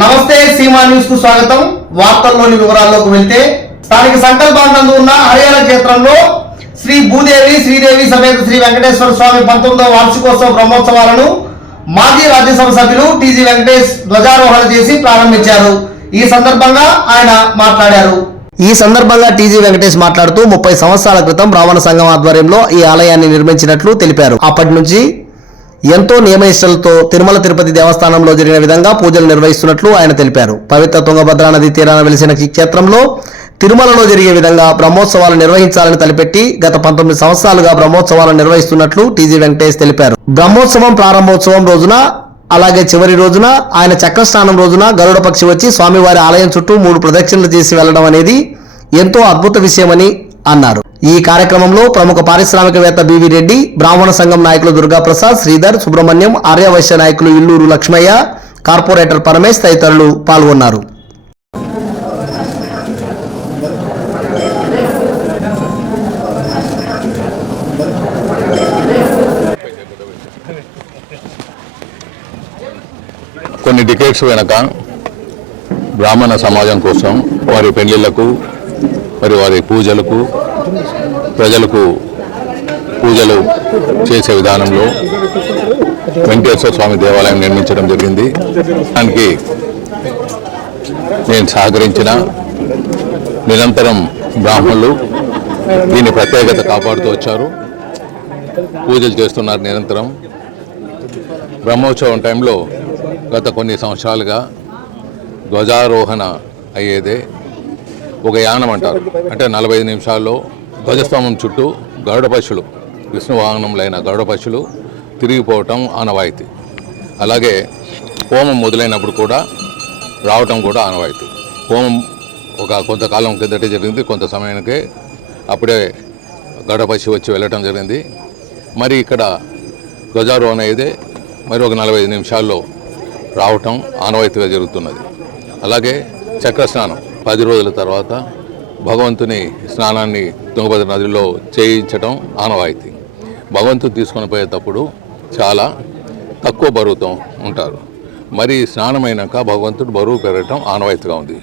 నమస్తే సీమా న్యూస్కు స్వాగతం. వార్తల్లోని వివరాల్లోకి వెళ్తే స్థానిక సంకల్పానందు ఉన్న హరియాణ క్షేత్రంలో శ్రీ భూదేవి శ్రీదేవి సమేత శ్రీ వెంకటేశ్వర స్వామి పంతొమ్మిదవ వార్షికోత్సవ బ్రహ్మోత్సవాలను మాజీ రాజ్యసభ సభ్యులు టీజీ వెంకటేష్ ధ్వజారోహణ చేసి ప్రారంభించారు. ఈ సందర్భంగా ఆయన మాట్లాడారు. ఈ సందర్భంగా టీజీ వెంకటేష్ మాట్లాడుతూ ముప్పై సంవత్సరాల క్రితం బ్రాహ్మణ సంఘం ఆధ్వర్యంలో ఈ ఆలయాన్ని నిర్మించినట్లు తెలిపారు. అప్పటి నుంచి ఎంతో నియమనిష్టలతో తిరుమల తిరుపతి దేవస్థానంలో జరిగిన విధంగా పూజలు నిర్వహిస్తున్నట్లు ఆయన తెలిపారు. పవిత్ర తుంగభద్రా నది తీరాన వెలిసిన ఈ క్షేత్రంలో తిరుమలలో జరిగే విధంగా బ్రహ్మోత్సవాలు నిర్వహించాలని తలపెట్టి గత పంతొమ్మిది సంవత్సరాలుగా బ్రహ్మోత్సవాలు నిర్వహిస్తున్నట్లు టీజీ వెంకటేష్ తెలిపారు. బ్రహ్మోత్సవం ప్రారంభోత్సవం రోజున అలాగే చివరి రోజున ఆయన చక్రస్నానం రోజున గరుడ పక్షి వచ్చి స్వామివారి ఆలయం చుట్టూ మూడు ప్రదక్షిణలు చేసి వెళ్ళడం అనేది ఎంతో అద్భుత విషయమని అన్నారు. ఈ కార్యక్రమంలో ప్రముఖ పారిశ్రామికవేత్త బివి రెడ్డి బ్రాహ్మణ సంఘం నాయకులు దుర్గాప్రసాద్ శ్రీధర్ సుబ్రహ్మణ్యం ఆర్యవైశ్య నాయకులు ఇల్లూరు లక్ష్మయ్య కార్పొరేటర్ పరమేష్ తదితరులు పాల్గొన్నారు. కొన్ని డికేట్స్ వెనక బ్రాహ్మణ సమాజం కోసం వారి పెళ్ళిళ్ళకు మరి వారి పూజలకు ప్రజలకు పూజలు చేసే విధానంలో వెంకటేశ్వర స్వామి దేవాలయం నిర్మించడం జరిగింది. దానికి నేను సహకరించిన నిరంతరం బ్రాహ్మణులు దీని ప్రత్యేకత కాపాడుతూ వచ్చారు. పూజలు చేస్తున్నారు నిరంతరం. బ్రహ్మోత్సవం టైంలో గత కొన్ని సంవత్సరాలుగా ధ్వజారోహణ అయ్యేదే ఒక యానం అంటారు. అంటే నలభై ఐదు నిమిషాల్లో ధ్వజస్తంభం చుట్టూ గరుడ పశువులు విష్ణు వాహనములైన గరుడ పశువులు తిరిగిపోవటం ఆనవాయితీ. అలాగే హోమం మొదలైనప్పుడు కూడా రావటం కూడా ఆనవాయితీ. హోమం ఒక కొంతకాలం కిందటే జరిగింది కొంత సమయానికి అప్పుడే గడపసి వచ్చి వెళ్ళటం జరిగింది. మరి ఇక్కడ ధ్వజారోహణ అయితే మరి ఒక నలభై ఐదు నిమిషాల్లో రావటం ఆనవాయితీగా జరుగుతున్నది. అలాగే చక్ర స్నానం పది రోజుల తర్వాత భగవంతుని స్నానాన్ని తుంగభద్ర నదిలో చేయించటం ఆనవాయితీ. భగవంతుడు తీసుకొని పోయేటప్పుడు చాలా తక్కువ బరువుతో ఉంటారు. మరి స్నానమైనాక భగవంతుడు బరువు పెరగటం ఆనవాయితీగా ఉంది.